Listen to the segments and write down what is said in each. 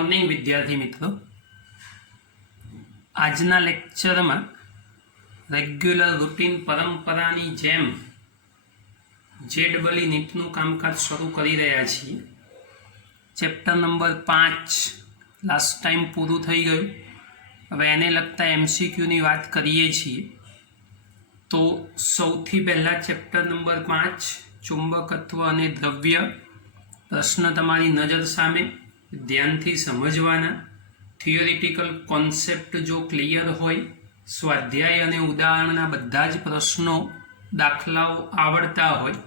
Morning विद्यार्थी मित्रों, आजना lecture में रेग्युलर रूटीन परंपरानी जेम जेडबली नीटનું કામકાજ શરૂ કરી રહ્યા છીએ। ચેપ્ટર નંબર 5 લાસ્ટ ટાઈમ પૂરું થઈ ગયું। હવે એને લગતા એમસીક્યુની વાત કરીએ છીએ। તો સૌથી પહેલા ચેપ્ટર નંબર 5 ચુંબકત્વ અને દ્રવ્ય પ્રશ્ન તમારી નજર સામે ધ્યાનથી સમજવાના। થિયોરિટિકલ કોન્સેપ્ટ જો ક્લિયર હોય, સ્વાધ્યાય અને ઉદાહરણના બધા જ પ્રશ્નો દાખલાઓ આવડતા હોય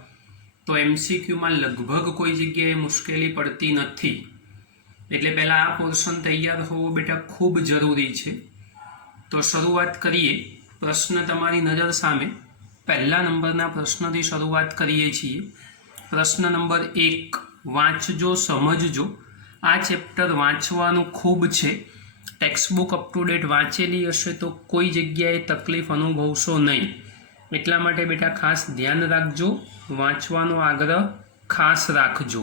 તો એમસીક્યુમાં લગભગ કોઈ જગ્યાએ મુશ્કેલી પડતી નથી। એટલે પહેલાં આ પોર્શન તૈયાર હોવો બેટા ખૂબ જરૂરી છે। તો શરૂઆત કરીએ। પ્રશ્ન તમારી નજર સામે પહેલા નંબરના પ્રશ્નથી શરૂઆત કરીએ છીએ। પ્રશ્ન નંબર 1, વાંચજો સમજજો। આ ચેપ્ટર વાંચવાનું ખૂબ છે। ટેક્સ્ટબુક અપ ટુ ડેટ વાંચેલી હશે તો કોઈ જગ્યાએ તકલીફ અનુભવશો નહીં। એટલા માટે બેટા ખાસ ધ્યાન રાખજો, વાંચવાનો આગ્રહ ખાસ રાખજો।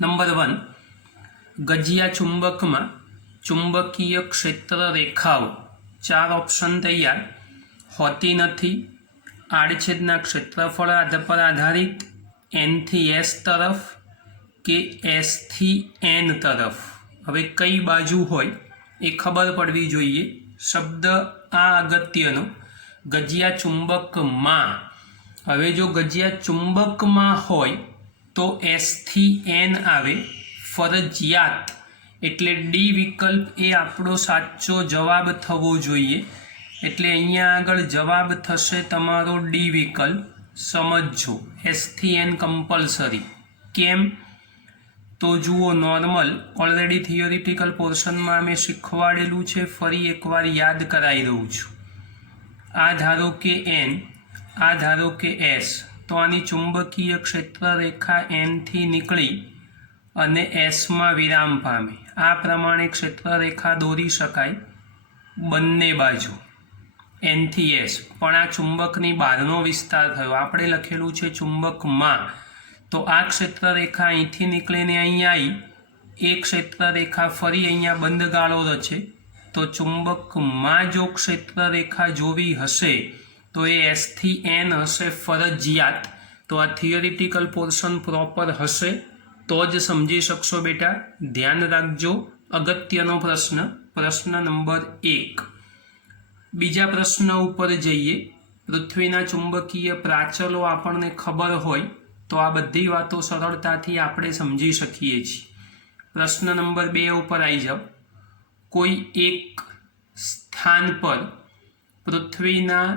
નંબર 1, ગજિયા ચુંબકમાં ચુંબકીય ક્ષેત્ર રેખાઓ 4 ઓપ્શન તૈયાર હોતી નથી। આડછેદના ક્ષેત્રફળ પર આધારિત, n થી s તરફ કે s થી n તરફ। હવે કઈ બાજુ હોય એ ખબર પડવી જોઈએ। શબ્દ આ અગત્યનો, ગજિયા ચુંબકમાં। હવે જો ગજિયા ચુંબકમાં હોય તો s થી n આવે ફરજિયાત, એટલે ડી વિકલ્પ એ આપણો સાચો જવાબ થવો જોઈએ। એટલે અહીંયા આગળ જવાબ થશે તમારો ડી વિકલ્પ। સમજો, s થી n કમ્પલસરી। કેમ? તો જુઓ, નોર્મલ ઓલરેડી થિયોરિટિકલ પોર્શનમાં મેં શીખવાડેલું છે, ફરી એકવાર યાદ કરાવી દઉં છું। આ ધારો કે n, આ ધારો કે s, તો આની ચુંબકીય ક્ષેત્ર રેખા n થી નીકળી અને s માં વિરામ પામે। આ પ્રમાણે ક્ષેત્ર રેખા દોરી શકાય બંને બાજુ n થી s, પણ આ ચુંબકની બહારનો વિસ્તાર થયો। આપણે લખેલું છે ચુંબકમાં, તો આ ક્ષેત્ર રેખા અહીંથી નીકળીને અહીં આવી, એ ક્ષેત્ર રેખા ફરી અહીંયા બંધ ગાળો રચે। તો ચુંબકમાં જો ક્ષેત્ર રેખા જોવી હશે તો એ s થી n હશે ફરજિયાત। તો આ થિયોરિટિકલ પોર્શન પ્રોપર હશે તો જ સમજી શકશો બેટા। ધ્યાન રાખજો, અગત્યનો પ્રશ્ન। પ્રશ્ન નંબર 1। બીજા પ્રશ્ન ઉપર જઈએ। પૃથ્વીના ચુંબકીય પ્રાચલો આપણને ખબર હોય તો આ બધી વાતો સરળતાથી આપણે સમજી શકીએ છીએ। પ્રશ્ન નંબર 2 ઉપર આવી જાઓ। કોઈ એક સ્થાન પર પૃથ્વીના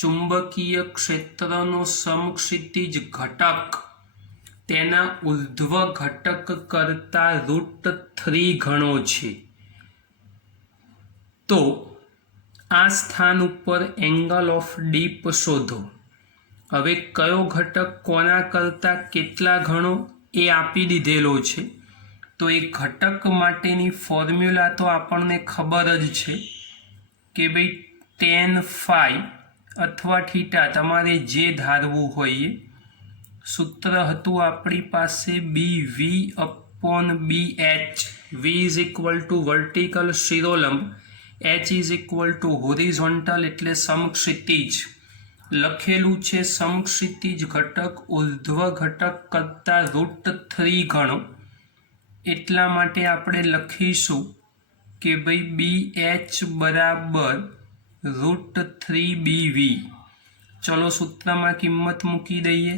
ચુંબકીય ક્ષેત્રનો સમક્ષિતિજ ઘટક તેના ઉર્ધ્વ ઘટક કરતાં √3 ગણો છે, તો આ સ્થાન ઉપર એંગલ ઓફ ડીપ શોધો। હવે કયો ઘટક કોના કરતાં કેટલા ઘણો એ આપી દીધેલો છે। તો એ ઘટક માટેની ફોર્મ્યુલા તો આપણને ખબર જ છે કે ભાઈ tan phi અથવા થીટા, તમારે જે ધારવું હોય એ। સૂત્ર હતું આપણી પાસે BV/BH। V is equal to vertical શિરોલંબ, H is equal to horizontal એટલે સમક્ષિતિજ। લખેલું છે સમક્ષિતિજ ઘટક ઉર્ધ્વ ઘટક કરતાં √3 ગણો। એટલા માટે આપણે લખીશું કે ભાઈ BH બરાબર √3BV। ચલો સૂત્રમાં કિંમત મૂકી દઈએ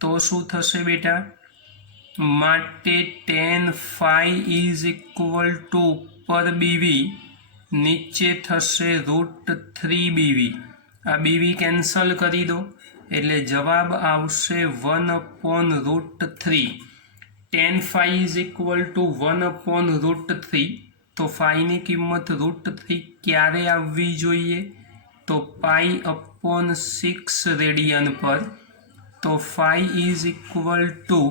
તો શું થશે બેટા? માટે tan phi is equal two ઉપર BV, નીચે થશે √3BV। આ બીવી કેન્સલ કરી દો એટલે જવાબ આવશે 1/√3। tan phi is equal two 1/√3, તો ફાઈની કિંમત √3 ક્યારે આવવી જોઈએ? તો π/6 રેડિયન પર। તો phi ઇઝ ઇક્વલ ટુ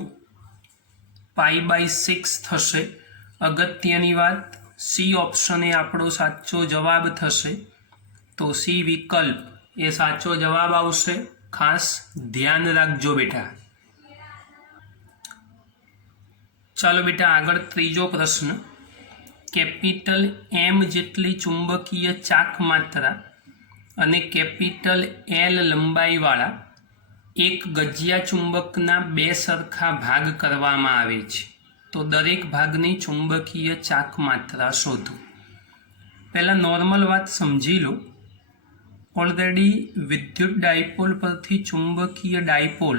π/6 થશે। અગત્યની વાત, સી ઓપ્શન એ આપણો સાચો જવાબ થશે। તો સી વિકલ્પ એ સાચો જવાબ આવશે। ખાસ ધ્યાન રાખજો બેટા। ચાલો બેટા આગળ ત્રીજો પ્રશ્ન, કેપિટલ એમ જેટલી ચુંબકીય ચાક માત્રા અને કેપિટલ એલ લંબાઈવાળા એક ગજિયા ચુંબકના બે સરખા ભાગ કરવામાં આવે છે, તો દરેક ભાગની ચુંબકીય ચાક માત્રા શોધો. પહેલાં નોર્મલ વાત સમજી લો. ઓલરેડી વિદ્યુત ડાયપોલ પરથી ચુંબકીય ડાયપોલ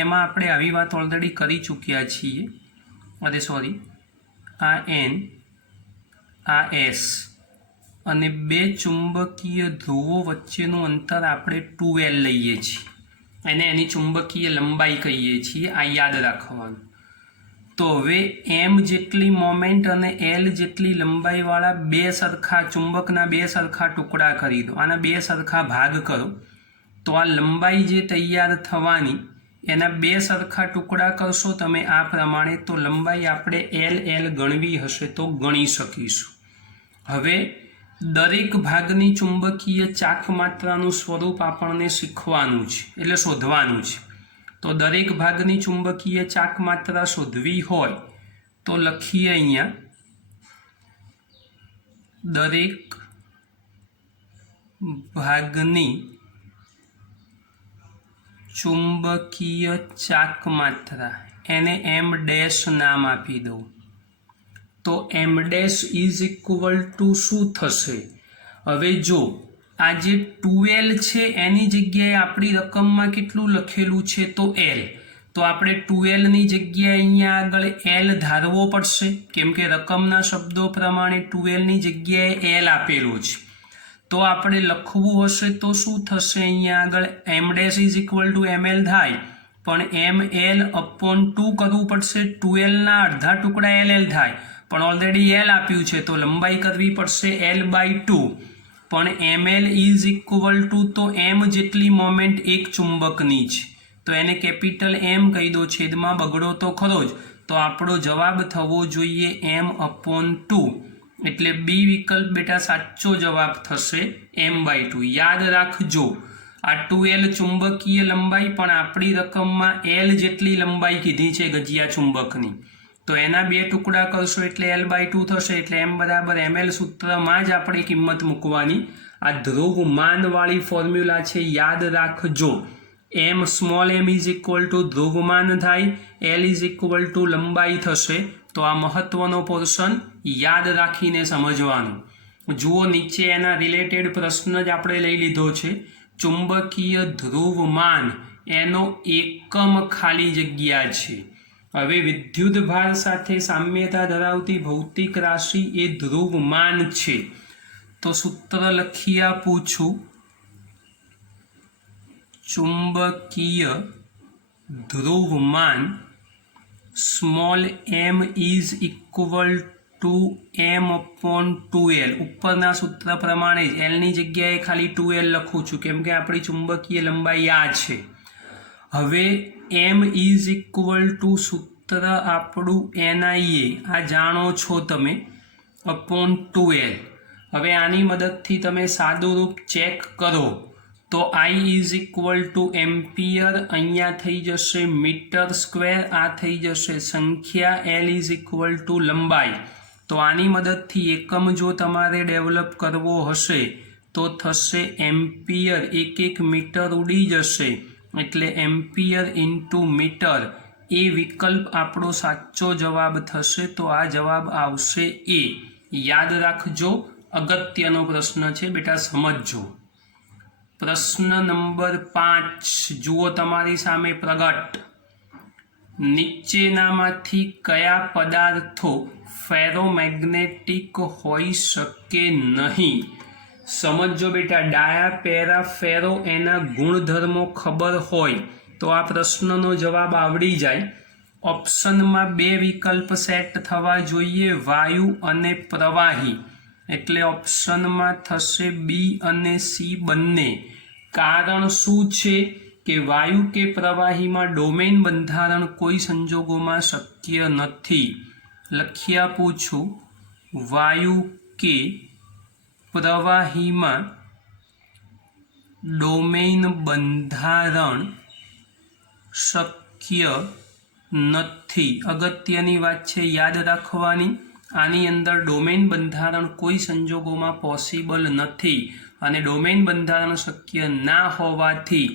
એમાં આપણે આવી વાત ઓલરેડી કરી ચૂક્યા છીએ. અરે સોરી, આ એન, આ એસ અને બે ચુંબકીય ધ્રુવો વચ્ચેનું અંતર આપણે 2L લઈએ છીએ, એને એની ચુંબકીય લંબાઈ કહીએ છીએ. આ યાદ રાખવાનું. તો હવે એમ જેટલી મોમેન્ટ અને એલ જેટલી લંબાઈવાળા બે સરખા ચુંબકના બે સરખા ટુકડા કરી દો, આના બે સરખા ભાગ કરો, તો આ લંબાઈ જે તૈયાર થવાની એના બે સરખા ટુકડા કરશો તમે આ પ્રમાણે, તો લંબાઈ આપણે એલ ગણવી હશે તો ગણી શકીશું. હવે દરેક ભાગની ચુંબકીય ચાક માત્રાનું સ્વરૂપ આપણને શીખવાનું છે, એટલે શોધવાનું છે. તો દરેક ભાગની ચુંબકીય ચાક માત્રા શોધવી હોય તો લખીએ અહીંયા, દરેક ભાગની ચુંબકીય ચાક માત્રા, એને એમ ડેશ નામ આપી દઉં. તો એમ ડેશ ઇઝ ઇક્વલ ટુ શું થશે? હવે જો આ જે 2L છે એની જગ્યાએ આપણી રકમમાં કેટલું લખેલું છે તો L, તો આપણે 2Lની જગ્યાએ અહીંયા આગળ L ધારવો પડશે, કેમ કે રકમના શબ્દો પ્રમાણે 2Lની જગ્યાએ L આપેલું છે. તો આપણે લખવું હશે તો શું થશે? અહીંયા આગળ M dash is equal to ML થાય, પણ ML/2 કરવું પડશે. 2Lના અડધા ટુકડા LL થાય, પણ ઓલરેડી L આપ્યું છે તો લંબાઈ કરવી પડશે L/2. પણ ML ઇઝ ઇક્વલ ટુ, તો M જેટલી મોમેન્ટ એક ચુંબકની છે તો એને કેપિટલ M કહી દો, છેદમાં બગડો તો ખરો જ. તો આપણો જવાબ થવો જોઈએ M/2, એટલે બી વિકલ્પ બેટા સાચો જવાબ થશે M/2. યાદ રાખજો, આ 2L ચુંબકીય લંબાઈ, પણ આપણી રકમમાં L જેટલી લંબાઈ કીધી છે ગજિયા ચુંબકની, તો એના બે ટુકડા કરશો એટલે L/2 થશે. એટલે M બરાબર ML સૂત્રમાં જ આપણે કિંમત મૂકવાની. આ ધ્રુવમાનવાળી ફોર્મ્યુલા છે, યાદ રાખજો. M small m is equal to ધ્રુવમાન થાય, L ઇઝ ઇક્વલ ટુ લંબાઈ થશે. તો આ મહત્વનો પોર્શન યાદ રાખીને સમજવાનું. જુઓ નીચે એના રિલેટેડ પ્રશ્ન જ આપણે લઈ લીધો છે. ચુંબકીય ધ્રુવમાન એનો એકમ ખાલી જગ્યા છે. હવે વિદ્યુત ભાર સાથે સામ્યતા ધરાવતી ભૌતિક રાશિ એ ધ્રુવમાન છે. તો સૂત્ર લખી આપું છું, ચુંબકીય ધ્રુવમાન small m is equal to M/2L. ઉપરના સૂત્ર પ્રમાણે જ Lની જગ્યાએ ખાલી 2L લખું છું, કેમ કે આપણી ચુંબકીય લંબાઈ આ છે. હવે M ઇઝ ઇક્વલ ટુ સૂત્ર આપણું NIA, આ જાણો છો તમે, /2L. હવે આની મદદથી તમે સાદું રૂપ ચેક કરો તો I is equal two ampere, અહીંયા થઈ જશે મીટર સ્ક્વેર, આ થઈ જશે સંખ્યા, L ઇઝ ઇક્વલ ટુ લંબાઈ. તો આની મદદથી એકમ જો તમારે ડેવલપ કરવો હશે તો થશે એમ્પિયર, એક મીટર ઉડી જશે, એટલે એમ્પિયર ઇન્ટુ મીટર. એ વિકલ્પ આપણો સાચો જવાબ થશે. તો આ જવાબ આવશે A. યાદ રાખજો, અગત્યનો પ્રશ્ન છે બેટા, સમજજો. પ્રશ્ન નંબર 5 જુઓ તમારી સામે પ્રગટ. નીચેનામાંથી કયા પદાર્થો ફેરોમેગ્નેટિક હોઈ શકે નહીં? સમજો બેટા, ડાયા, પેરા, ફેરો એના ગુણધર્મો ખબર હોય તો આ પ્રશ્નનો જવાબ આવડી જાય. ઓપ્શનમાં બે વિકલ્પ સેટ થવા જોઈએ, વાયુ અને પ્રવાહી, એટલે ઓપ્શનમાં થશે બી અને સી બંને. કારણ શું છે કે વાયુ કે પ્રવાહીમાં ડોમેન બંધારણ કોઈ સંજોગોમાં શક્ય નથી. લખી આપું છું, વાયુ કે પ્રવાહીમાં ડોમેન બંધારણ શક્ય નથી। અગત્યની વાત છે, યાદ રાખવાની। આની અંદર ડોમેન બંધારણ કોઈ સંજોગોમાં પોસિબલ નથી અને ડોમેન બંધારણ શક્ય ના હોવાથી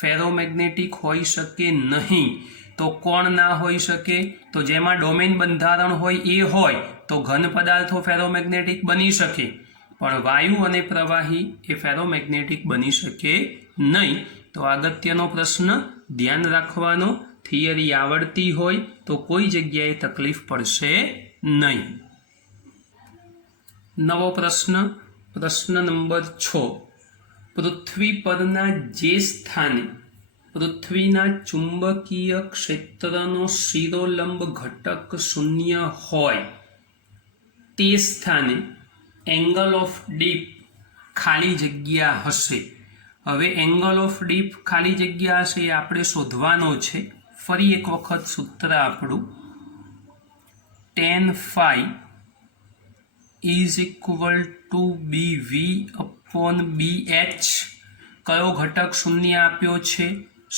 ફેરોમેગ્નેટિક હોઈ શકે નહીં। તો કોણ ના હોઈ શકે? તો જેમાં ડોમેન બંધારણ હોય એ હોય તો ઘન પદાર્થો ફેરોમેગ્નેટિક બની શકે, પણ વાયુ અને પ્રવાહી એ ફેરોમેગ્નેટિક બની શકે નહીં। તો અગત્યનો પ્રશ્ન ધ્યાન રાખવાનો, થિયરી આવડતી હોય તો કોઈ જગ્યાએ તકલીફ પડશે નહીં। નવો પ્રશ્ન, પ્રશ્ન નંબર 6, પૃથ્વી પરના જે સ્થાને પૃથ્વીના ચુંબકીય ક્ષેત્રનો શિરોલંબ ઘટક શૂન્ય હોય તે સ્થાને એંગલ ઓફ ડીપ ખાલી જગ્યા હશે। હવે એંગલ ઓફ ડીપ ખાલી જગ્યા હશે એ આપણે શોધવાનો છે। ફરી એક વખત સૂત્ર આપણું tan phi is equal to BV/BH। કયો ઘટક શૂન્ય આપ્યો છે?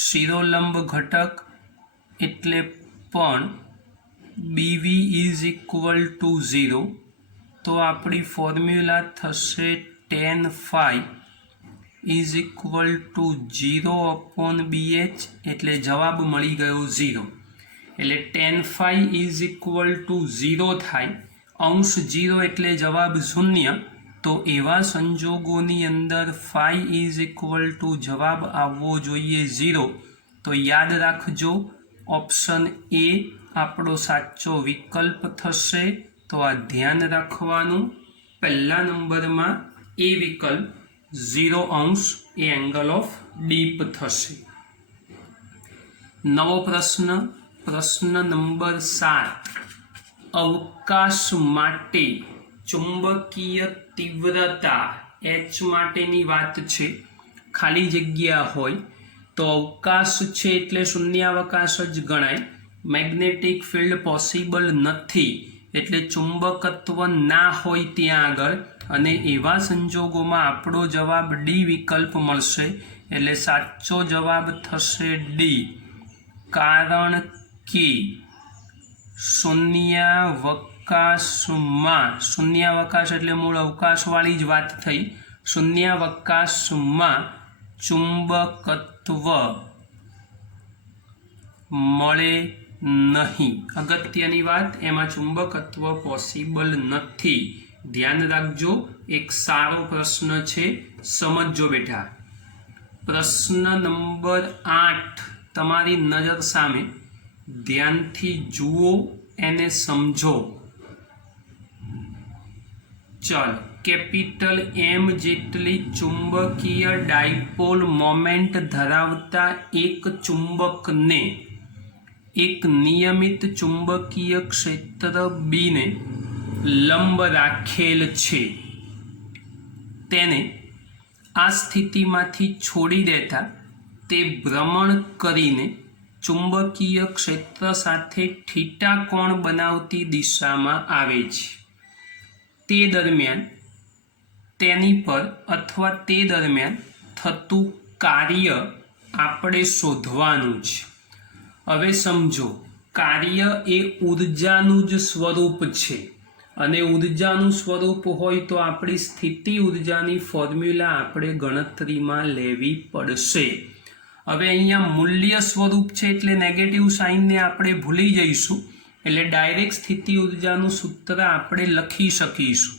શિરોલંબ ઘટક, એટલે પણ BV is equal to 0। તો આપણી ફોર્મ્યુલા થશે tan phi is equal to 0/BH, એટલે જવાબ મળી ગયો 0। એટલે tan phi is equal to 0 થાય, અંશ 0 એટલે જવાબ 0। તો એવા સંજોગોની અંદર phi is equal to જવાબ આવવો જોઈએ 0। તો યાદ રાખજો, ઓપ્શન એ આપણો સાચો વિકલ્પ થશે। તો આ ધ્યાન રાખવાનું, પહેલા નંબરમાં એ વિકલ્પ 0 અંશ એ એંગલ ઓફ ડીપ થશે। નવો પ્રશ્ન, પ્રશ્ન નંબર 7, અવકાશ માટે ચુંબકીય તીવ્રતા H માટેની વાત છે। ખાલી જગ્યા હોય તો અવકાશ છે એટલે શૂન્યાવકાશ જ ગણાય। મેગ્નેટિક ફિલ્ડ પોસિબલ નથી એટલે ચુંબકત્વ ના હોય ત્યાં આગળ, અને એવા સંજોગોમાં આપણો જવાબ ડી વિકલ્પ મળશે। એટલે સાચો જવાબ થશે ડી, કારણ કે શૂન્યાવકાશ એટલે મૂળ અવકાશવાળી જ વાત થઈ, શૂન્યાવકાશમાં ચુંબકત્વ મળે નહીં। અગત્યની વાત, એમાં ચુંબકત્વ પોસિબલ નથી। ધ્યાન રાખજો, એક સારો પ્રશ્ન છે, સમજજો બેટા। પ્રશ્ન નંબર 8 તમારી નજર સામે, ધ્યાનથી જુઓ એને સમજો। ચાલો, કેપિટલ M જેટલી ચુંબકીય ડાયપોલ મોમેન્ટ ધરાવતા એક ચુંબકને એક નિયમિત ચુંબકીય ક્ષેત્ર B ને લંબ રાખેલ છે। તેને આ સ્થિતિમાંથી છોડી દેતા તે ભ્રમણ કરીને ચુંબકીય ક્ષેત્ર સાથે થીટા કોણ બનાવતી દિશામાં આવે છે। તે દરમિયાન તેની પર અથવા તે દરમિયાન થતું કાર્ય આપણે શોધવાનું છે। હવે સમજો, કાર્ય એ ઉર્જાનું જ સ્વરૂપ છે, અને ઉર્જાનું સ્વરૂપ હોય તો આપણી સ્થિતિ ઉર્જાની ફોર્મ્યુલા આપણે ગણતરીમાં લેવી પડશે। હવે અહીંયા મૂલ્ય સ્વરૂપ છે એટલે નેગેટિવ સાઇનને આપણે ભૂલી જઈશું, એટલે ડાયરેક્ટ સ્થિતિ ઉર્જાનું સૂત્ર આપણે લખી શકીશું।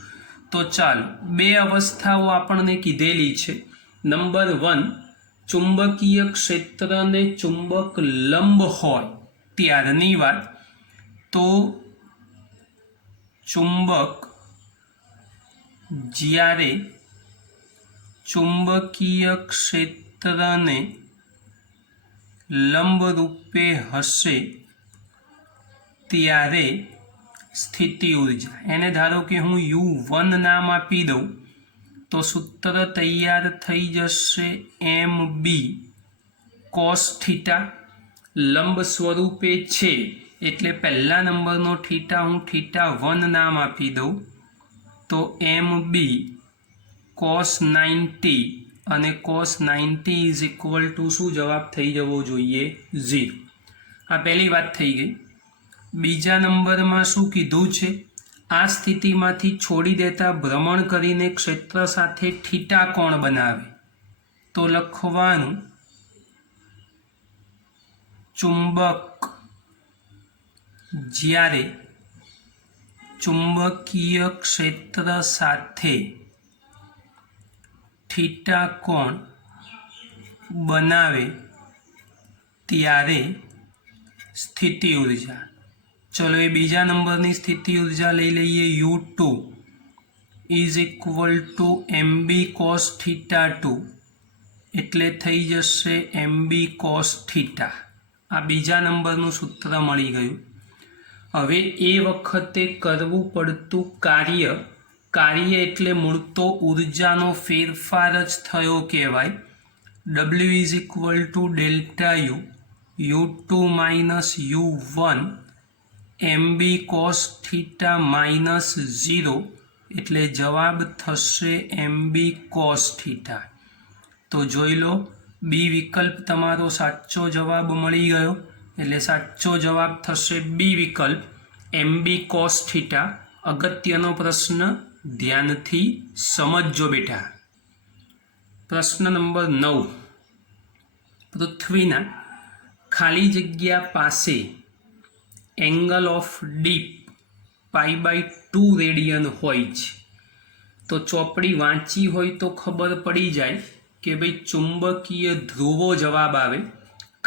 તો ચાલો, બે અવસ્થાઓ આપણને કીધેલી છે। નંબર 1, ચુંબકીય ક્ષેત્રને ચુંબક લંબ હોય ત્યારની વાત। તો ચુંબક જ્યારે ચુંબકીય ક્ષેત્રને લંબ રૂપે હશે ત્યારે સ્થિતિ ઉર્જા, એને ધારો કે હું U1 નામ આપી દઉં તો સૂત્ર તૈયાર થઈ જશે MB cos થીટા। લંબ સ્વરૂપે છે એટલે પહેલા નંબરનો થીટા હું θ1 નામ આપી દઉં તો MB cos 90, અને cos 90 ઇઝ ઇક્વલ ટુ શું જવાબ થઈ જવો જોઈએ? 0। આ પહેલી વાત થઈ ગઈ। બીજા નંબરમાં શું કીધું છે? આ સ્થિતિમાંથી છોડી દેતા ભ્રમણ કરીને ક્ષેત્ર સાથે થીટા કોણ બનાવે? તો લખવાનું ચુંબક જ્યારે ચુંબકીય ક્ષેત્ર સાથે થીટા કોણ બનાવે ત્યારે સ્થિતિ ઉર્જા। ચલો એ બીજા નંબરની સ્થિતિ ઉર્જા લઈ લઈએ। U2 is equal two MB cos theta 2 એટલે થઈ જશે MB cos થીટા। આ બીજા નંબરનું સૂત્ર મળી ગયું। હવે એ વખતે કરવું પડતું કાર્ય એટલે મૂળ તો ઉર્જાનો ફેરફાર જ થયો કહેવાય। W is equal to delta U U2 minus U1 MB cos theta minus 0 એટલે જવાબ થશે MB cos થીટા। તો જોઈ લો બી વિકલ્પ તમારો સાચો જવાબ મળી ગયો એટલે સાચો જવાબ થશે બી વિકલ્પ MB cos થીટા। અગત્યનો પ્રશ્ન ધ્યાનથી સમજજો બેટા। પ્રશ્ન નંબર 9 પૃથ્વીના ખાલી જગ્યા પાસે એંગલ ઓફ ડીપ π/2 રેડિયન હોય છે। તો ચોપડી વાંચી હોય તો ખબર પડી જાય કે ભાઈ ચુંબકીય ધ્રુવો જવાબ આવે,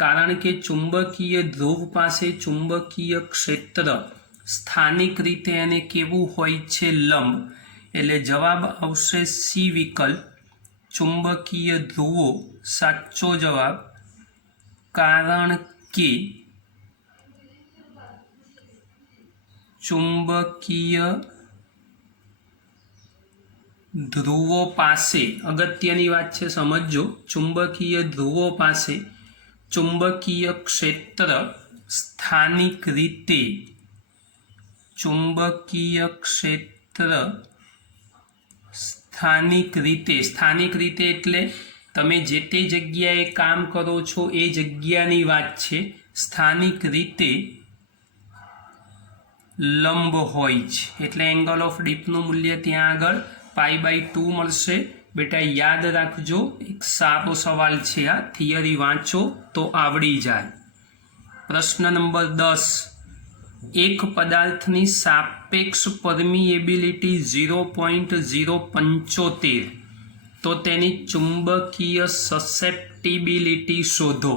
કારણ કે ચુંબકીય ધ્રુવ પાસે ચુંબકીય ક્ષેત્ર સ્થાનિક રીતે એને કેવું હોય છે? લંબ। એટલે જવાબ આવશે સી વિકલ્પ ચુંબકીય ધ્રુવો સાચો જવાબ, કારણ કે ચુંબકીય ધ્રુવો પાસે, અગત્યની વાત છે સમજજો, ચુંબકીય ધ્રુવો પાસે ચુંબકીય ક્ષેત્ર સ્થાનિક રીતે સ્થાનિક રીતે એટલે તમે જે તે જગ્યાએ કામ કરો છો એ જગ્યાની વાત છે। સ્થાનિક રીતે લંબ હોય છે એટલે એંગલ ઓફ ડીપનું મૂલ્ય ત્યાં આગળ π/2 મળશે। બેટા યાદ રાખજો, એક સારો સવાલ છે આ, થિયરી વાંચો તો આવડી જાય। પ્રશ્ન નંબર 10 એક પદાર્થની સાપેક્ષ પરમિએબિલિટી 0.075 તો તેની ચુંબકીય સસેપ્ટિબિલિટી શોધો।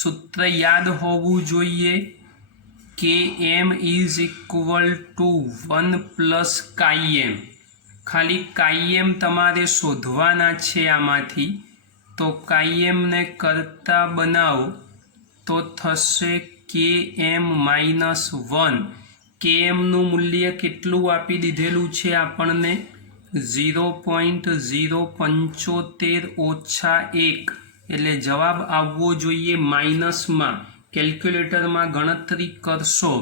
સૂત્ર યાદ હોવું જોઈએ Km is equal two 1 plus Km। ખાલી Km તમારે શોધવાના છે આમાંથી, તો Km ને કરતા બનાવો તો થશે Km માઇનસ 1। Kmનું મૂલ્ય કેટલું આપી દીધેલું છે આપણને? 0.075 ઓછા 1 એટલે જવાબ આવવો જોઈએ માઇનસમાં। કેલ્ક્યુલેટરમાં ગણતરી કરશો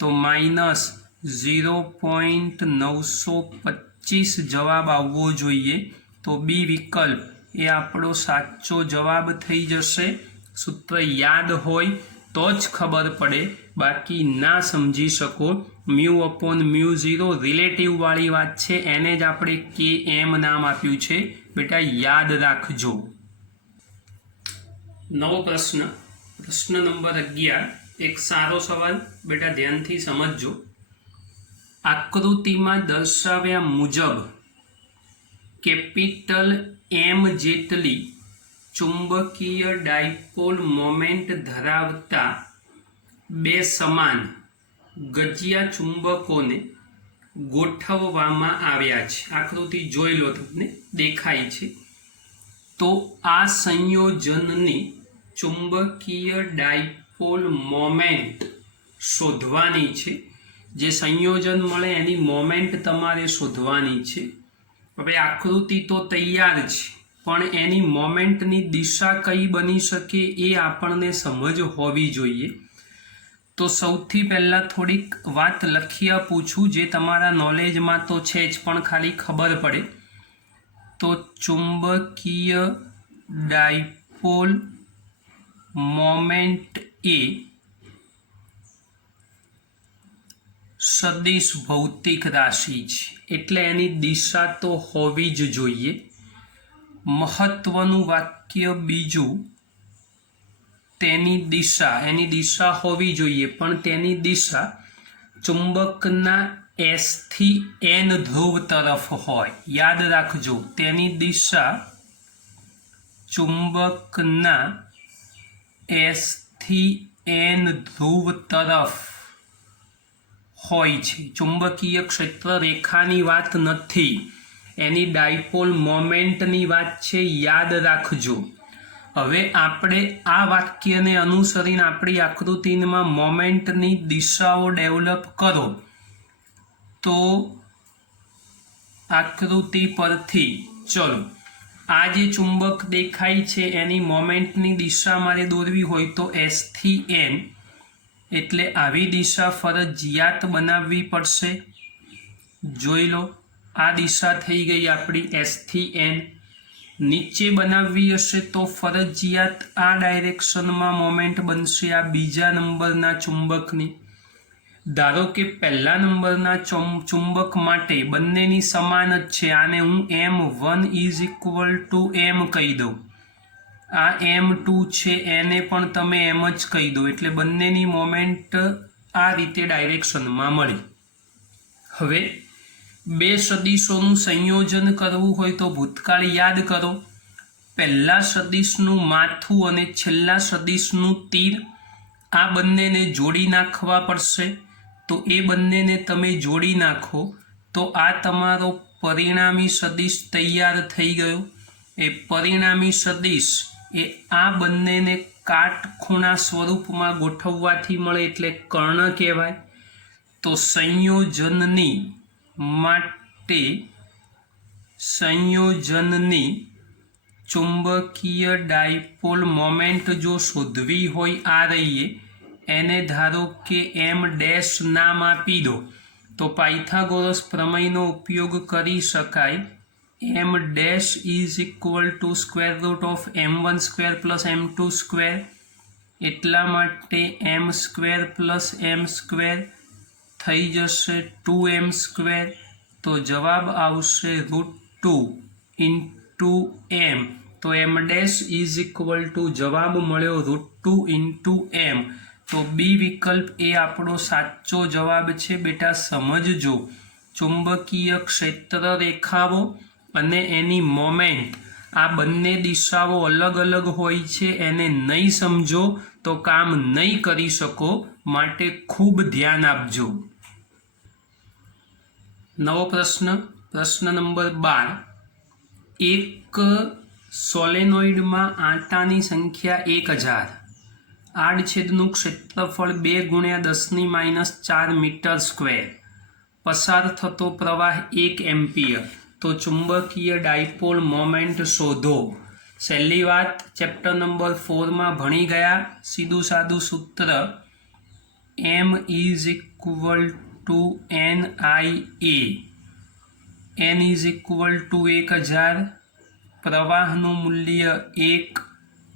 તો માઇનસ 0.925 જવાબ આવવો જોઈએ। તો બી વિકલ્પ એ આપણો સાચો જવાબ થઈ જશે। સૂત્ર યાદ હોય તો જ ખબર પડે, બાકી ના સમજી શકો। μ/μ0 રિલેટિવ વાળી વાત છે, એને જ આપણે Km નામ આપ્યું છે, બેટા યાદ રાખજો। નવો પ્રશ્ન નંબર 11 એક સારો સવાલ, બેટા ધ્યાનથી સમજજો। આકૃતિમાં દર્શાવ્યા મુજબ કેપિટલ M જેટલી ચુંબકીય ડાયપોલ મોમેન્ટ ધરાવતા બે સમાન ગજિયા ચુંબકોને ગોઠવવામાં આવ્યા છે। આકૃતિ જોઈ લો, તમને દેખાય છે। તો આ સંયોજનની ચુંબકીય ડાયપોલ મોમેન્ટ શોધવાની છે। જે સંયોજન મળે એની મોમેન્ટ તમારે શોધવાની છે। હવે આકૃતિ તો તૈયાર છે, પણ એની મોમેન્ટની દિશા કઈ બની શકે એ આપણને સમજ હોવી જોઈએ। તો સૌથી પહેલાં થોડીક વાત લખી આપું છું, જે તમારા નોલેજમાં તો છે જ, પણ ખાલી ખબર પડે। તો ચુંબકીય ડાયપોલ મોમેન્ટ એ સદિશ ભૌતિક રાશિ છે એટલે એની દિશા તો હોવી જ જોઈએ. મહત્વનું વાક્ય બીજું, એની દિશા હોવી જોઈએ, પણ તેની દિશા ચુંબકના S થી N ધ્રુવ તરફ હોય. યાદ રાખજો, તેની દિશા ચુંબકના S થી N ધ્રુવ તરફ હોય છે. ચુંબકીય ક્ષેત્ર રેખાની વાત નથી, એની ડાયપોલ મોમેન્ટની વાત છે. યાદ રાખજો. હવે આપણે આ વાક્યને અનુસરીને આપણી આકૃતિમાં મોમેન્ટની દિશાઓ ડેવલપ કરો તો આકૃતિ પરથી ચલો, આ જે ચુંબક દેખાય છે એની મોમેન્ટની દિશા મારે દોરવી હોય તો S થી N, એટલે આવી દિશા ફરજિયાત બનાવવી પડશે. જોઈ લો, આ દિશા થઈ ગઈ આપણી S થી N. નીચે બનાવવી હશે તો ફરજિયાત આ ડાયરેક્શનમાં મોમેન્ટ બનશે આ બીજા નંબરના ચુંબકની. ધારો કે પહેલા નંબરના ચુંબક માટે બંનેની સમાન જ છે, આને હું M1 is equal two M કહી દઉં, આ M2 છે એને પણ તમે એમ જ કહી દો, એટલે બંનેની મોમેન્ટ આ રીતે ડાયરેક્શનમાં મળી. હવે બે સદિશોનું સંયોજન કરવું હોય તો ભૂતકાળ યાદ કરો. પહેલા સદિશનું માથું અને છેલ્લા સદિશનું તીર, આ બંનેને જોડી નાખવા પડશે. તો એ બંનેને તમે જોડી નાખો તો આ તમારો પરિણામી સદિશ તૈયાર થઈ ગયો. એ પરિણામી સદિશ એ આ બંનેને કાટખૂણા સ્વરૂપમાં ગોઠવવાથી મળે એટલે કર્ણ કહેવાય. તો સંયોજનની ચુંબકીય ડાયપોલ મોમેન્ટ જો શોધવી હોય આ રહીએ, એને ધારો કે M ડેશ નામ આપી દો તો પાયથાગોરસ પ્રમેયનો ઉપયોગ કરી શકાય. M dash is equal two square root of M1 square plus M2 square, એટલા માટે M square plus M square થઈ જશે 2M સ્ક્વેર. તો જવાબ આવશે √2 ઇન્ટુ M. તો M dash is equal two જવાબ મળ્યો √2 ઇન્ટુ M. તો બી વિકલ્પ એ આપણો સાચો જવાબ છે. બેટા સમજજો, ચુંબકીય ક્ષેત્ર રેખાઓ અને એની મોમેન્ટ આ બંને દિશાઓ અલગ અલગ હોય છે, એને નહીં સમજો તો કામ નહીં કરી શકો, માટે ખૂબ ધ્યાન આપજો. નવો પ્રશ્ન નંબર 12. એક સોલેનોઇડમાં આંટાની સંખ્યા 1000, આડછેદનું ક્ષેત્રફળ 2 × 10⁻⁴ મીટર સ્ક્વેર, પસાર થતો પ્રવાહ 1 એમ્પિયર. તો ચુંબકીય ડાયપોલ મોમેન્ટ શોધો. છેલ્લી વાત ચેપ્ટર નંબર 4માં ભણી ગયા. સીધું સાદું સૂત્ર, M is equal two NIA. N is equal two 1000, પ્રવાહનું મૂલ્ય 1,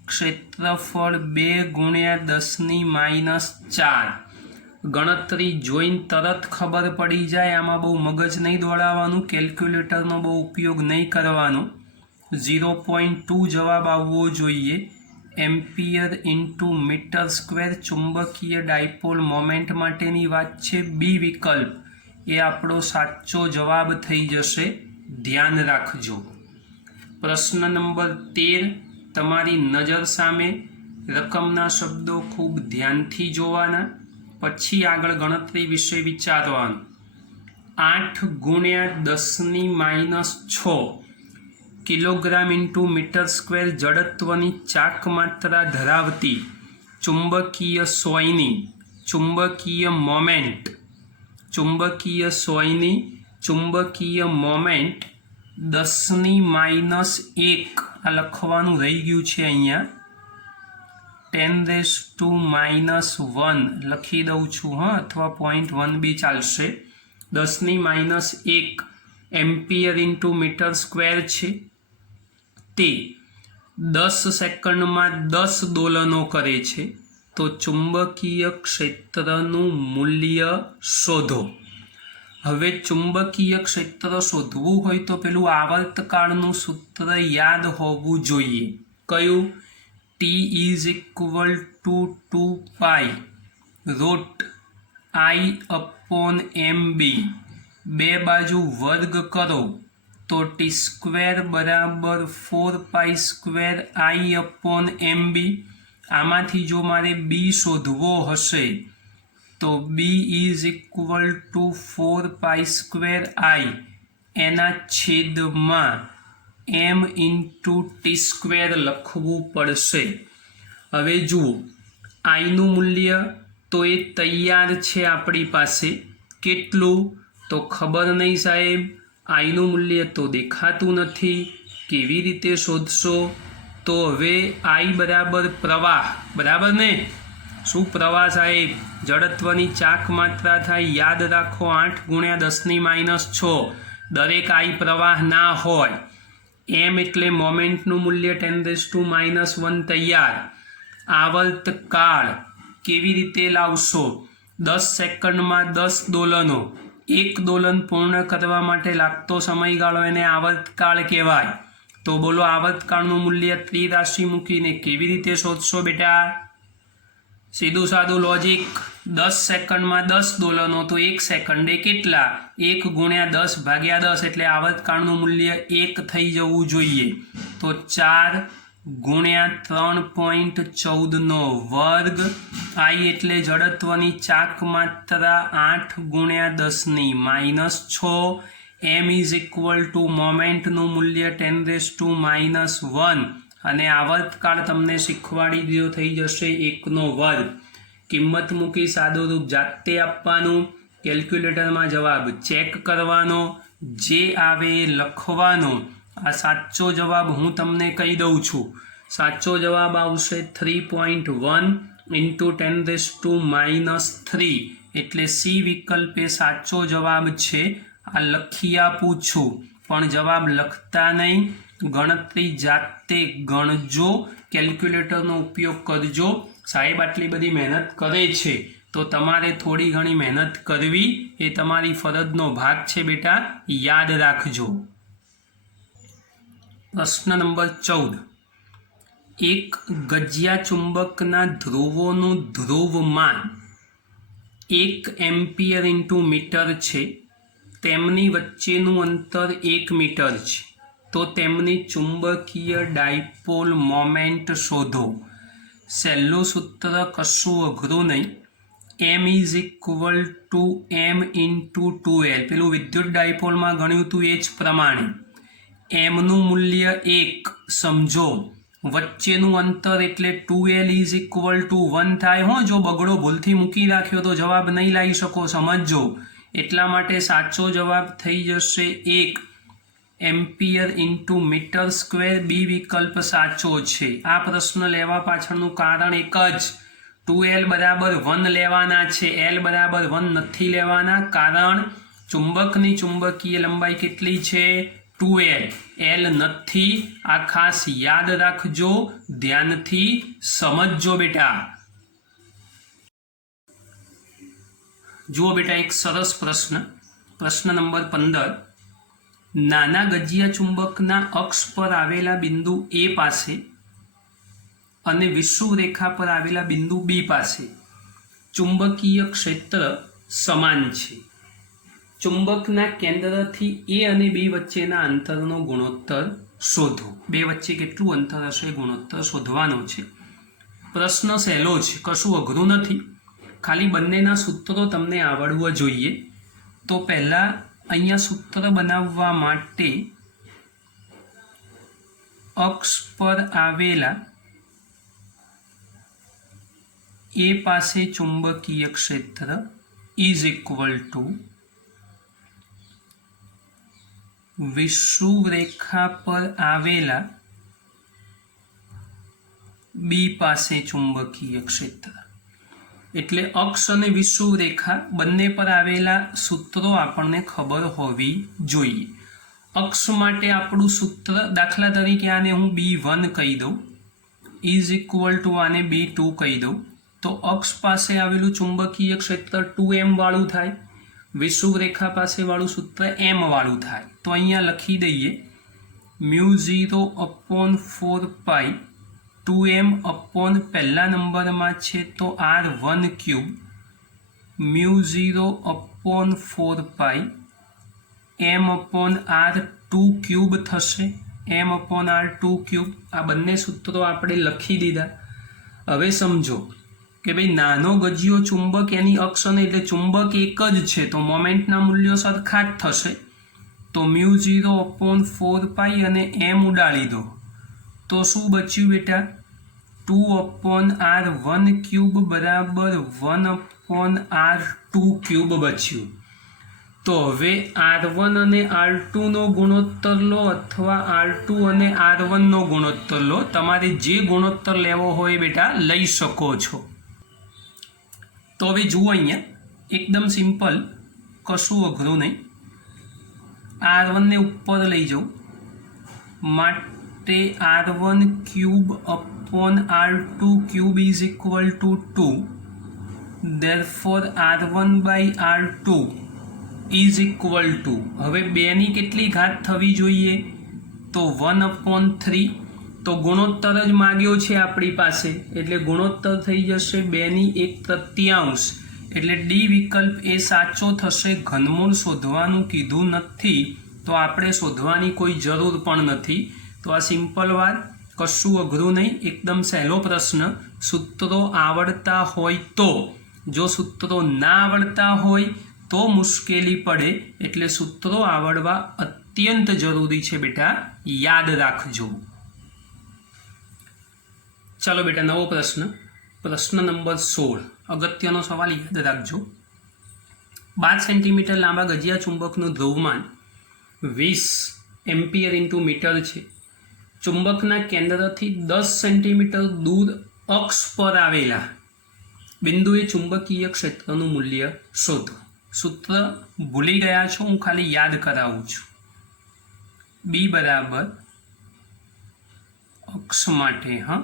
ક્ષેત્રફળ 2 × 10⁻⁴. ગણતરી જોઈને તરત ખબર પડી જાય, આમાં બહુ મગજ નહીં દોડાવવાનું, કેલ્ક્યુલેટરનો બહુ ઉપયોગ નહીં કરવાનો. 0.2 જવાબ આવવો જોઈએ. એમ્પિયર ઇન્ટુ મીટર સ્ક્વેર ચુંબકીય ડાયપોલ મોમેન્ટ માટેની વાત છે. બી વિકલ્પ એ આપણો સાચો જવાબ થઈ જશે. ધ્યાન રાખજો. પ્રશ્ન નંબર 13 તમારી નજર સામે. રકમના શબ્દો ખૂબ ધ્યાનથી જોવાના, પછી આગળ ગણતરી વિશે વિચારવાનું. 8 × 10⁻⁶ કિલોગ્રામ ઇન્ટુ મીટર સ્ક્વેર જડત્વની ચાક માત્રા ધરાવતી ચુંબકીય સોયની ચુંબકીય મોમેન્ટ × 10⁻1 આ લખવાનું રહી ગયું છે અહીંયા. 10⁻1 લખી દઉં છું, અથવા 0.1 બી ચાલશે. 10⁻1 એમ્પિયર ઇન્ટુ મીટર સ્ક્વેર છે. તે 10 સેકન્ડમાં 10 દોલનો કરે છે. તો ચુંબકીય ક્ષેત્રનું મૂલ્ય શોધો. હવે ચુંબકીય ક્ષેત્ર શોધવું હોય તો પેલું આવર્તકાળનું સૂત્ર યાદ હોવું જોઈએ. કયું? T is equal two 2 pi I upon MB. બે બાજુ વર્ગ કરો તો ટી સ્ક્વેર બરાબર 4 pi square I upon MB. આમાંથી જો મારે બી શોધવો હશે તો B is equal to 4 pi square I એના છેદમાં m ઇન્ટુ ટી સ્ક્વેર લખવું પડશે. હવે જુઓ, આઈનું મૂલ્ય તો એ તૈયાર છે આપણી પાસે. કેટલું? તો ખબર નહીં સાહેબ, આઈનું મૂલ્ય તો દેખાતું નથી. કેવી રીતે શોધશો? તો હવે આઈ બરાબર પ્રવાહ, બરાબર ને? શું પ્રવાહ સાહેબ? જડત્વની ચાક માત્રા થાય, યાદ રાખો 8 ગુણ્યા 10⁻6. દરેક આઈ પ્રવાહ ના હોય. એમ એટલે મોમેન્ટનું મૂલ્ય 10⁻1 તૈયાર. આવર્તકાળ કેવી રીતે લાવશો? 10 સેકન્ડમાં 10 દોલનો. એક દોલન પૂર્ણ કરવા માટે લાગતો સમયગાળો એને આવર્તકાળ કહેવાય. તો બોલો, આવર્તકાળનું મૂલ્ય ત્રિરાશિ મૂકીને કેવી રીતે શોધશો બેટા? સીધું સાદું લોજિક. 10 સેકન્ડમાં 10 દોલનો તો 1 સેકન્ડે કેટલા? 1 ગુણ્યા 10 ભાગ્યા 10 એટલે આવર્તકાળનું મૂલ્ય 1 થઈ જવું જોઈએ. તો 4 ગુણ્યા 3.14નો વર્ગ. I એટલે જડત્વની ચાક માત્રા 8 ગુણ્યા 10⁻6. m ઇઝ ઇક્વલ ટુ મોમેન્ટનું મૂલ્ય 10⁻1 અને આવર્તકાળ તમને શીખવાડી દીધો થઈ જશે 1નો વર્ગ. કિંમત મૂકી સાદું રૂપ જાતે આપવાનું. કેલ્ક્યુલેટરમાં જવાબ ચેક કરવાનો, જે આવે એ લખવાનો. આ સાચો જવાબ હું તમને કહી દઉં છું. સાચો જવાબ આવશે 3.1 ઇન્ટુ 10⁻3 એટલે સી વિકલ્પ એ સાચો જવાબ છે. આ લખી આપું છું, પણ જવાબ લખતા નહીં. ગણતરી જાતે ગણજો, કેલ્ક્યુલેટરનો ઉપયોગ કરજો. સાહેબ આટલી બધી મહેનત કરે છે તો તમારે થોડી ઘણી મહેનત કરવી એ તમારી ફરજનો ભાગ છે બેટા, યાદ રાખજો. પ્રશ્ન નંબર 14. એક ગજિયા ચુંબકના ધ્રુવોનું ધ્રુવમાન 1 એમ્પિયર ઇન્ટુ મીટર છે. તેમની વચ્ચેનું અંતર 1 મીટર છે. તો તેમની ચુંબકીય ડાયપોલ મોમેન્ટ શોધો. સહેલું સૂત્ર, કશું અઘરું નહીં. m is equal two m into 2l. પેલું વિદ્યુત ડાયપોલમાં ગણ્યું હતું એ જ પ્રમાણે. એમનું મૂલ્ય 1 સમજો, વચ્ચેનું અંતર એટલે 2l ઇઝ ઇક્વલ ટુ 1 થાય. હો, જો બગડો ભૂલથી મૂકી રાખ્યો તો જવાબ નહીં લાવી શકો, સમજજો. એટલા માટે સાચો જવાબ થઈ જશે 1 એમ્પિયર ઇન્ટુ મીટર સ્ક્વેર. બી વિકલ્પ સાચો છે. આ પ્રશ્ન લેવા પાછળનું કારણ એક જ, 2l બરાબર 1 લેવાના છે, l બરાબર 1 નથી લેવાના. કારણ ચુંબકની ચુંબકીય લંબાઈ કેટલી છે? 2l. l નથી. આ ખાસ યાદ રાખજો, ધ્યાનથી સમજજો બેટા. જુઓ બેટા, એક સરસ પ્રશ્ન. પ્રશ્ન નંબર 15. નાના ગજિયા ચુંબકના અક્ષ પર આવેલા બિંદુ A પાસે અને વિષુવરેખા પર આવેલા બિંદુ B પાસે ચુંબકીય ક્ષેત્ર સમાન છે. ચુંબકના કેન્દ્રથી A અને B વચ્ચેના અંતરનો ગુણોત્તર શોધો. બે વચ્ચે કેટલું અંતર હશે ગુણોત્તર શોધવાનો છે. પ્રશ્ન સહેલો છે, કશું અઘરું નથી. ખાલી બંનેના સૂત્રો તમને આવડવા જોઈએ. તો પહેલાં અહીંયા સૂત્ર બનાવવા માટે અક્ષ પર આવેલા A પાસે ચુંબકીય ક્ષેત્ર ઇઝ ઇક્વલ ટુ વિષુવરેખા પર આવેલા B પાસે ચુંબકીય ક્ષેત્ર. એટલે અક્ષ અને વિષુવરેખા બંને પર આવેલા સૂત્રો આપણને ખબર હોવી જોઈએ. અક્ષ માટે આપણું સૂત્ર, દાખલા તરીકે આને હું B1 કહી દઉં, ઇઝ ઇક્વલ ટુ આને B2 કહી દઉં, તો અક્ષ પાસે આવેલું ચુંબકીય ક્ષેત્ર 2m વાળું થાય. વિષુવરેખા પાસે વાળું સૂત્ર એમ વાળું થાય. તો અહીંયા લખી દઈએ μ0/4π 2m અપોન પહેલા નંબરમાં છે તો r1 ક્યુબ μ0/4π m/r2 ક્યુબ થશે. m/r2 ક્યુબ આ બંને સૂત્રો આપણે લખી દીધા. હવે સમજો કે ભાઈ નાનો ગજિયો ચુંબક એની અક્ષ અને એટલે ચુંબક એક જ છે તો મોમેન્ટના મૂલ્યો સરખા જ થશે. તો μ0/4π અને m ઉડાડી દો તો શું બચ્યું બેટા 2/r1 ક્યુબ બરાબર 1/r2 ક્યુબ બચ્યું. તો હવે r1 અને r2 નો ગુણોત્તર લો અથવા r2 અને r1 નો ગુણોત્તર લો. તમારે જે ગુણોત્તર લેવો હોય બેટા લઈ શકો છો. તો હવે જુઓ અહીંયા એકદમ સિમ્પલ, કશું અઘરું નહીં. r1 ને ઉપર લઈ જાઉં માટે r1 cube upon r2 cube is equal two 2. Therefore r1/r2 is equal two, હવે 2 ની કેટલી ઘાત થવી જોઈએ તો 1/3. તો ગુણોત્તર જ માગ્યો છે આપણી પાસે એટલે ગુણોત્તર થઈ જશે 2/1/3. એટલે ડી વિકલ્પ એ સાચો થશે. ઘનમૂળ શોધવાનું કીધું નથી તો આપણે શોધવાની કોઈ જરૂર પણ નથી. તો આ સિમ્પલ વાત, કશું અઘરું નહીં, એકદમ સહેલો પ્રશ્ન. સૂત્રો આવડતા હોય તો, જો સૂત્રો ના આવડતા હોય તો મુશ્કેલી પડે. એટલે સૂત્રો આવડવા અત્યંત જરૂરી છે બેટા, યાદ રાખજો. ચાલો બેટા નવો પ્રશ્ન, પ્રશ્ન નંબર 16. અગત્યનો સવાલ યાદ રાખજો. 12 સેન્ટીમીટર લાંબા ગજિયા ચુંબકનું ધ્રુવમાન 20 એમ્પિયર ઇન્ટુ મીટર છે. ચુંબકના કેન્દ્રથી 10 સેન્ટીમીટર દૂર અક્ષ પર આવેલા બિંદુએ ચુંબકીય ક્ષેત્રનું મૂલ્ય શોધો. સૂત્ર ભૂલી ગયા છો, હું ખાલી યાદ કરાવું છું. બી બરાબર અક્ષ માટે, હા,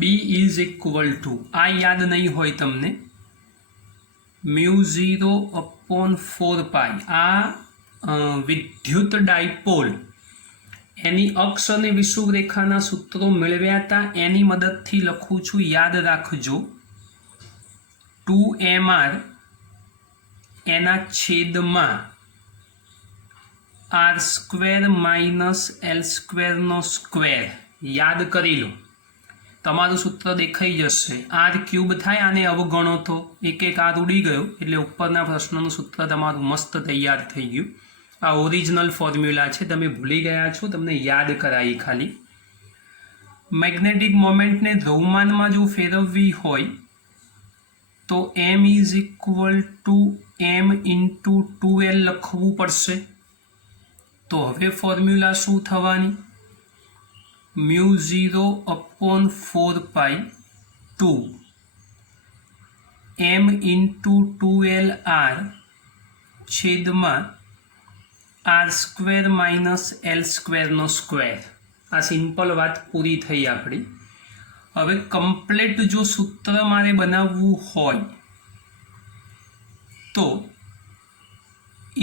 બી ઇઝ ઇક્વલ ટુ, આ યાદ નહીં હોય તમને, μ0/4π. આ વિદ્યુત ડાયપોલ એની અક્ષ અને વિષુવરેખાના સૂત્રો મેળવ્યા હતા એની મદદથી લખું છું, યાદ રાખજો. 2mr એના છેદમાં r² - l² નો સ્ક્વેર. યાદ કરી લો, તમારું સૂત્ર દેખાઈ જશે. r ક્યુબ થાય, આને અવગણો તો એક r ઉડી ગયો એટલે ઉપરના પ્રશ્નનું સૂત્ર તમારું મસ્ત તૈયાર થઈ ગયું. આ ઓરિજિનલ ફોર્મ્યુલા છે, તમે ભૂલી ગયા છો, તમને યાદ કરાવી ખાલી. મેગ્નેટિક મોમેન્ટને ધ્રુવમાનમાં જો ફેરવવી હોય તો m is equal two m into 2l લખવું પડશે. તો હવે ફોર્મ્યુલા શું થવાની? μ0/4π 2 m ઇન્ટુ 2lr છેદમાં r² - l² નો સ્ક્વેર. આ સિમ્પલ વાત પૂરી થઈ આપણી. હવે કમ્પ્લેટ જો સૂત્ર મારે બનાવવું હોય તો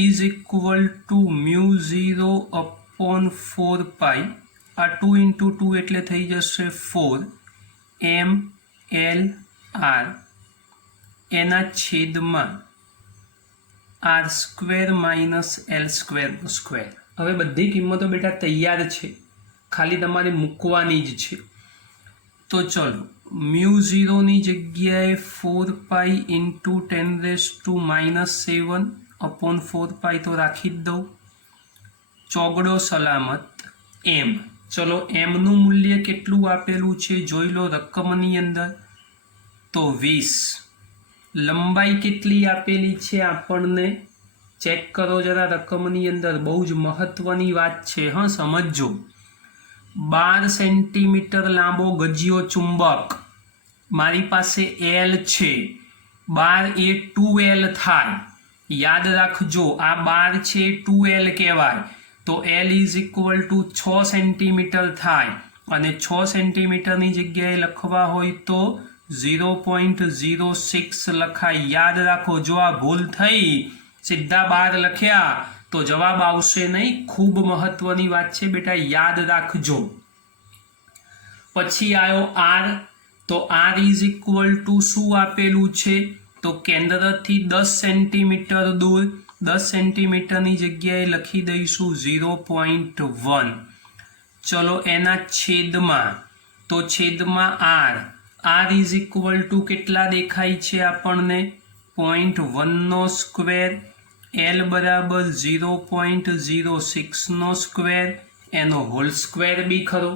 ઇઝ ઇક્વલ ટુ μ0/4π, આ 2 ઇન્ટુ 2 એટલે થઈ જશે 4 mlr એના છેદમાં r² - l² નો સ્ક્વેર. હવે બધી કિંમતો બેટા તૈયાર છે, ખાલી તમારે મૂકવાની જ છે. તો ચલો, μ0 ની જગ્યાએ 4π ઇન્ટુ 10⁻⁻⁷/4π તો રાખી જ દઉં. ચોગડો સલામત m. ચલો, એમનું મૂલ્ય કેટલું આપેલું છે જોઈ લો રકમની અંદર, તો 20. લંબાઈ કેટલી આપેલી છે આપણને ચેક કરો જરા રકમની અંદર, બહુ જ મહત્વની વાત છે, હા સમજજો. 12 સેન્ટીમીટર લાંબો ગજિયો ચુંબક, મારી પાસે L છે, 12 એ 2L થાય. યાદ રાખજો, આ 12 છે 2L કહેવાય. તો L is equal two 6 centimetre થાય અને 6 સેન્ટીમીટરની જગ્યાએ લખવા હોય તો 0.06 લખાય. યાદ રાખો, જો આ ભૂલ થઈ સીધા 12 લખ્યા તો જવાબ આવશે નહીં. ખૂબ મહત્વની વાત છે બેટા, યાદ રાખજો. પછી આવ્યો આર. તો આર ઇઝ ઇક્વલ ટુ શું આપેલું છે? તો કેન્દ્રથી 10 સેન્ટીમીટર દૂર. 10 સેન્ટીમીટરની જગ્યાએ લખી દઈશું 0.1. ચલો એના છેદમાં, તો છેદમાં R. R is equal to કેટલા દેખાય છે આપણને? 0.1 સ્ક્વેર. એલ બરાબર 0.06 સ્ક્વેર, એનો હોલ સ્ક્વેર બી ખરો.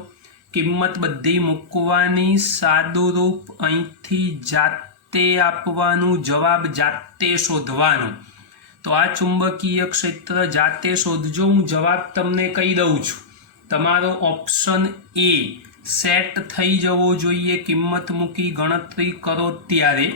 કિંમત બધી મૂકવાની, સાદુરૂપ અહીંથી જાતે આપવાનું, જવાબ જાતે શોધવાનો. તો આ ચુંબકીય ક્ષેત્ર જાતે શોધજો. હું જવાબ તમને કહી દઉં છું. તમારો ઓપ્શન એ સેટ થઈ જવો જોઈએ. કિંમત મૂકી ગણતરી કરો ત્યારે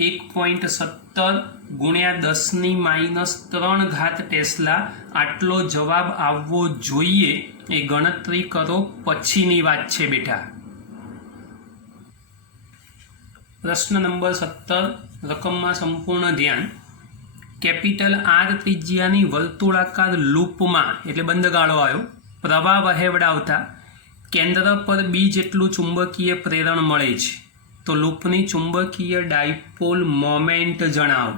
1.17 ગુણ્યા 10⁻³ ટેસ્લા આટલો જવાબ આવવો જોઈએ. એ ગણતરી કરો પછીની વાત છે બેટા. પ્રશ્ન નંબર 17, રકમમાં સંપૂર્ણ ધ્યાન. કેપિટલ આર ત્રિજ્યાની વર્તુળાકાર લૂપમાં, એટલે બંધગાળો આવ્યો, પ્રવાહ વહેવડાવતા કેન્દ્ર પર બી જેટલું ચુંબકીય પ્રેરણ મળે છે. તો લૂપની ચુંબકીય ડાયપોલ મોમેન્ટ જણાવો.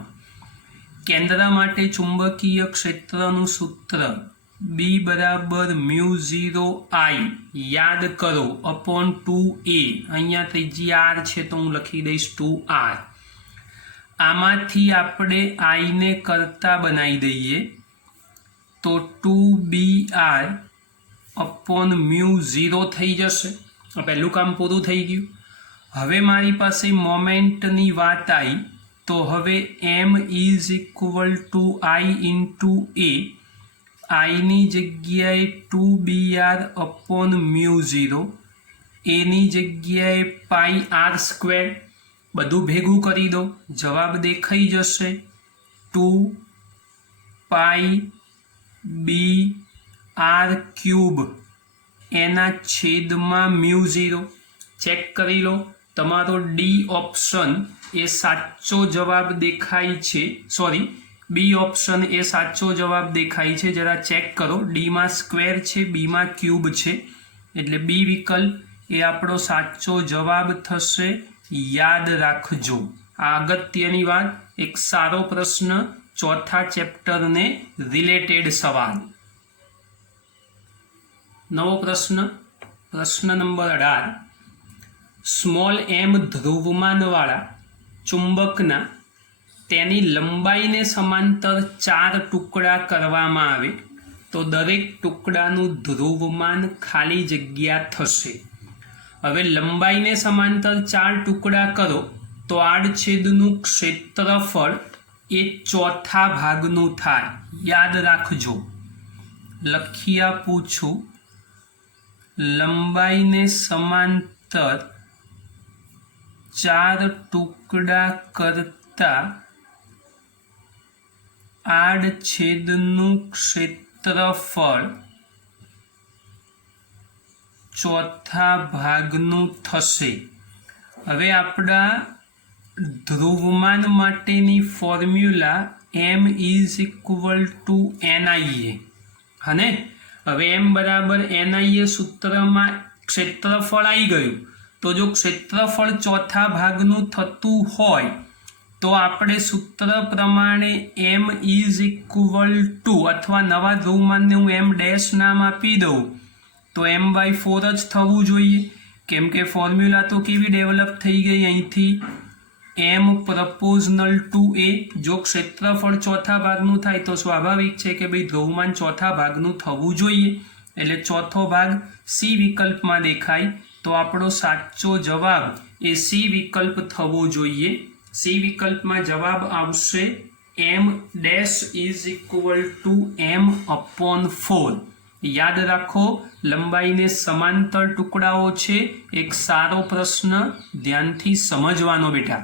કેન્દ્ર માટે ચુંબકીય ક્ષેત્રનું સૂત્ર બી બરાબર μ0I યાદ કરો અપોન 2a. અહીંયા ત્રિજ્યા આર છે તો હું લખી દઈશ 2r. આમાંથી આપણે આઈને કરતા બનાવી દઈએ તો 2br અપોન μ0 થઈ જશે. પહેલું કામ પૂરું થઈ ગયું. હવે મારી પાસે મોમેન્ટની વાત આવી તો હવે m is equal two I into a. આઈની જગ્યાએ 2br અપોન μ0, એની જગ્યાએ πr². બધું ભેગું કરી દો, જવાબ દેખાઈ જશે 2πbr³ એના છેદમાં μ0. ચેક કરી લો, તમારો ડી ઓપ્શન એ સાચો જવાબ દેખાય છે. સોરી, બી ઓપ્શન એ સાચો જવાબ દેખાય છે. જરા ચેક કરો, ડીમાં સ્ક્વેર છે, બીમાં ક્યુબ છે, એટલે બી વિકલ્પ એ આપણો સાચો જવાબ થશે. યાદ રાખજો. આ અગત્યની વાત, એક સારો પ્રશ્ન, ચોથા ચેપ્ટરને રિલેટેડ સવાલ. નવો પ્રશ્ન, પ્રશ્ન નંબર 18. સ્મોલ એમ ધ્રુવમાનવાળા ચુંબકના તેની લંબાઈને સમાંતર 4 ટુકડા કરવામાં આવે તો દરેક ટુકડાનું ધ્રુવમાન ખાલી જગ્યા થશે. હવે લંબાઈને સમાંતર 4 ટુકડા કરો તો આડછેદનું ક્ષેત્રફળ એ ચોથા ભાગનું થાય. યાદ રાખજો, લખી આપું છું. લંબાઈને સમાંતર 4 ટુકડા કરતા આડછેદનું ક્ષેત્રફળ ચોથા ભાગનું થશે. હવે આપણા ધ્રુવમાન માટેની formula m is equal two NIA. હને હવે m બરાબર NIA સૂત્રમાં ક્ષેત્રફળ આવી ગયું. તો જો ક્ષેત્રફળ ચોથા ભાગનું થતું હોય તો આપણે સૂત્ર પ્રમાણે m ઇઝ ઇક્વલ ટુ, અથવા નવા ધ્રુવમાનને હું m ડેશ નામ આપી દઉં તો m/4 જ થવું જોઈએ. કેમ કે ફોર્મ્યુલા તો કેવી ડેવલપ થઈ ગઈ અહીંથી, m પ્રપોઝનલ ટુ a. જો ક્ષેત્રફળ ચોથા ભાગનું થાય તો સ્વાભાવિક છે કે ભાઈ ધ્રુવમાન ચોથા ભાગનું થવું જોઈએ. એટલે ચોથો ભાગ સી વિકલ્પમાં દેખાય તો આપણો સાચો જવાબ એ સી વિકલ્પ થવો જોઈએ. સી વિકલ્પમાં જવાબ આવશે m dash is equal two m/4. યાદ રાખો, લંબાઈને સમાંતર ટુકડાઓ છે. એક સારો પ્રશ્ન, ધ્યાનથી સમજવાનો બેટા.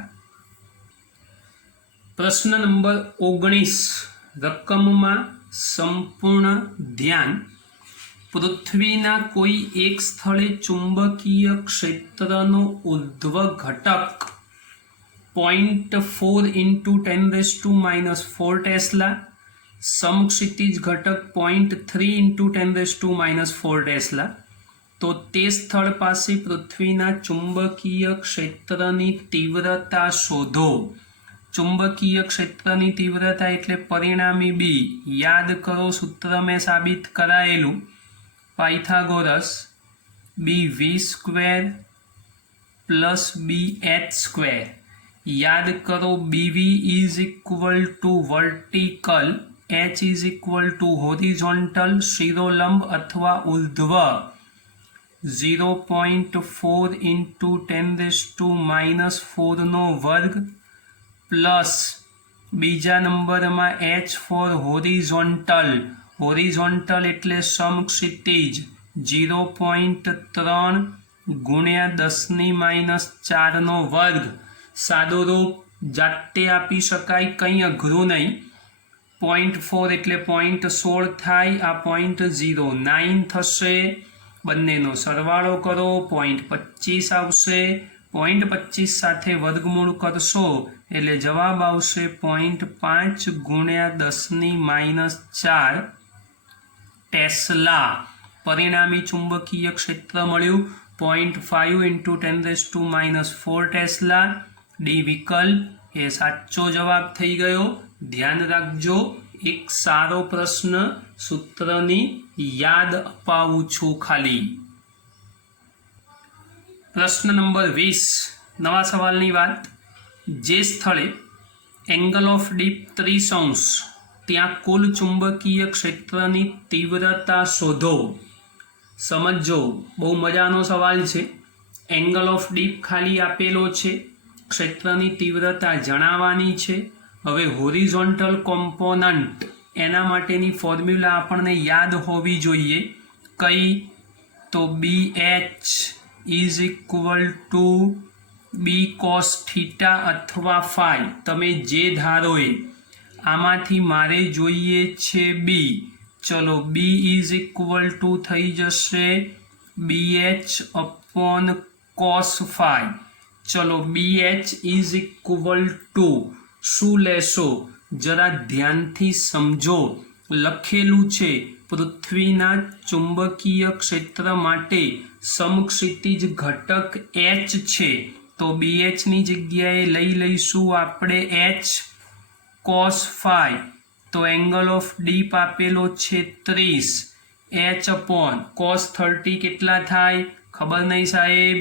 પ્રશ્ન નંબર 19, રકમમાં સંપૂર્ણ ધ્યાન. પૃથ્વીના કોઈ એક સ્થળે ચુંબકીય ક્ષેત્રનો ઉર્ધ્વ ઘટક 0.4 इंटू 10⁻⁻4 टेस्ला, समक्षितिज घटक 0.3 इंटू 10⁻⁻4 टेस्ला। तो ते स्थળ પાસે પૃથ્વીના ચુંબકીય ક્ષેત્રની તીવ્રતા શોધો। ચુંબકીય ક્ષેત્રની તીવ્રતા એટલે પરિણામી બી। યાદ કરો સૂત્ર મેં સાબિત કરાયેલું પાયથાગોરસ bv² પ્લસ bh²। याद करो BV is equal to vertical, H is equal to horizontal, शिरोलंब अथवा ऊर्ध्व। 0.4 इंटू 10⁻⁻4 નો વર્ગ પ્લસ બીજા નંબરમાં H ફોર હોરિઝોન્ટલ, હોરિઝોન્ટલ એટલે સમક્ષિતિજ 0.3 ગુણ્યા 10⁻⁻4 નો વર્ગ। સાદો રૂપ જાતે આપી શકાય, કંઈ અઘરું નહીં। 0.4 એટલે 0.16 થાય, આ 0.09 થશે, બંનેનો સરવાળો કરો 0.25 આવશે। 0.25 સાથે વર્ગમૂળ કરશો એટલે જવાબ આવશે 0.5 ગુણ્યા 10⁻⁻4 ટેસ્લા। પરિણામી ચુંબકીય ક્ષેત્ર મળ્યું 0.5 इंटू 10⁻⁻4 ટેસ્લા। डी विकल्प ए साचो जवाब थई गयो। ध्यान राखजो, एक सारो प्रश्न सूत्रनी याद अपावुं छुं खाली। प्रश्न नंबर 20 नवा सवालनी वात। जे स्थळे एंगल ऑफ डीप 30° त्यां कुल चुंबकीय क्षेत्रनी तीव्रता शोधो। समझो, बहु मजानो सवाल छे। एंगल ऑफ डीप खाली आपेलो छे, क्षेत्रनी तीव्रता जणाववानी छे। हवे होरिझोंटल कॉम्पोनंट एना माटेनी फॉर्म्युला आपणने याद होवी जोईए। कई तो BH is equal to B cos theta अथवा फाई, तमे जे धारो ए। आमांथी मारे जोईए छे B। चलो B इज इक्वल टू थई जशे BH अपॉन cos फाई। चलो BH इज इक्वल टू शू लेशो, जरा ध्यानथी समझो। लखेलू छे पृथ्वीना चुंबकीय क्षेत्र माटे समक्षितिज घटक H छे, तो BH नी जग्याए लई लईशू आपणे H cos फाई। तो एंगल ऑफ डीप आपेलो छे 30, H अपॉन cos 30 केटला थाय खबर नहीं साहेब,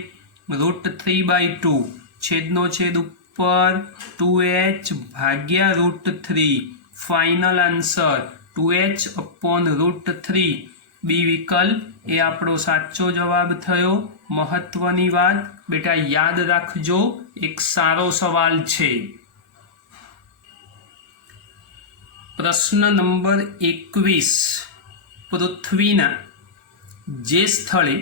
√3/2 छेदनो छेद ऊपर 2H भाग्या √3। Final answer 2H upon √3। B विकल्प ए आपणो साचो जवाब थयो। महत्वनी वात बेटा याद राखजो, एक सारो सवाल छे। प्रश्न नंबर 21। पृथ्वीना जे स्थळे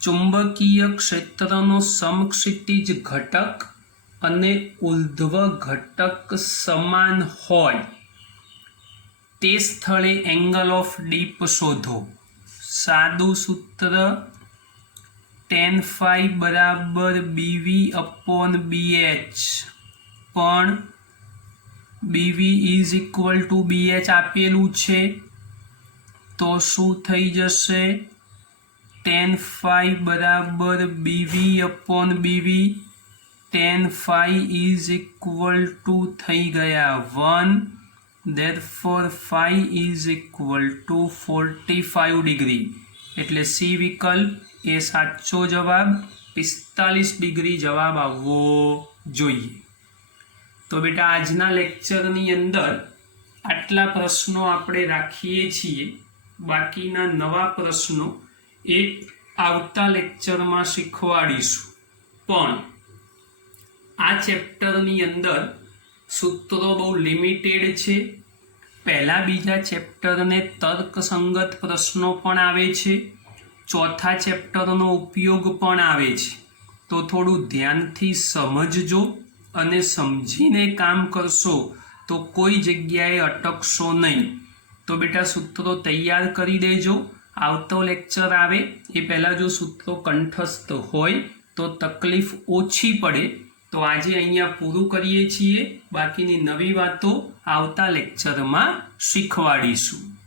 चुंबकीय क्षेत्रनो समक्षितिज घटक अने ऊर्ध्व घटक समान होय ते स्थळे एंगल ऑफ डीप शोधो। सादू सूत्र tan phi बराबर BV अपॉन BH, पण BV is equal to BH आपेलू छे, तो शू थई जशे tan phi बराबर BV upon BV। tan phi is equal to थई गया 1, therefore phi is equal to 45 degree. एटले सी विकल्प ए साचो जवाब 45 डिग्री जवाब आववो जोईए। तो बेटा आजना लेक्चरनी अंदर आटला प्रश्नों आपणे राखीए छीए। बाकीना नवा प्रश्नों एक आवता लेक्चर में शीखवाड़ीशुं। पण आ चेप्टरनी अंदर सूत्रों बहु लिमिटेड छे। पहला बीजा चेप्टर ने तर्कसंगत प्रश्नों पण आवे छे, चौथा चेप्टरनो उपयोग पण आवे छे। तो थोड़ू ध्यानथी समझजो अने समझीने काम करशो तो कोई जग्याए अटकशो नहीं। तो बेटा सूत्रों तैयार करी देजो। आवतो लेक्चर आवे ए पहला जो सूत्रों कंठस्थ होय तो तकलीफ ओछी पड़े તો આજે અહીંયા પૂરું કરીએ છીએ. બાકીની નવી વાતો આવતા લેક્ચરમાં શીખવાડીશું.